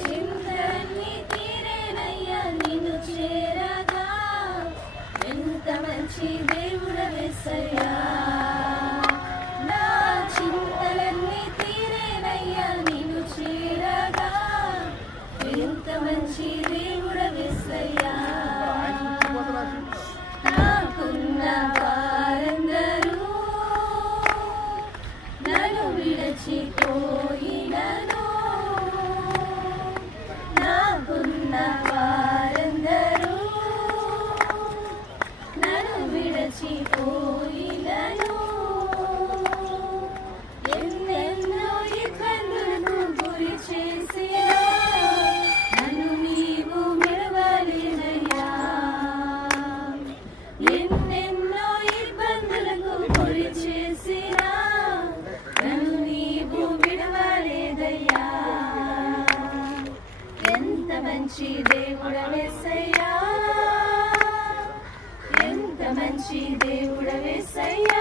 చింతలన్నీ తీరేనయ్యా నిన్ను చేరగా, ఎంత మంచి దేవుడవేసయ్యా. నా చింతలన్నీ తీరేనయ్యా నిన్ను చేరగా, ఎంత మంచి దేవుడవేసయ్యా. నాకున్న వారందరూ నన్ను విడచిపోయినను, నాకున్న వారందరూ నన్ను విడచిపోయినను, ఎన్నెన్నో ఇబ్బందులకు గురి చేసినా నన్ను నీవు విడవలేదయ్యా. ఎన్నెన్నో ఇబ్బందులకు గురి చేసినా నన్ను నీవు విడవలేదయ్యా. ఎంత మంచి దేవుడవేసయ్యా, ఎంత మంచి దేవుడవేసయ్యా.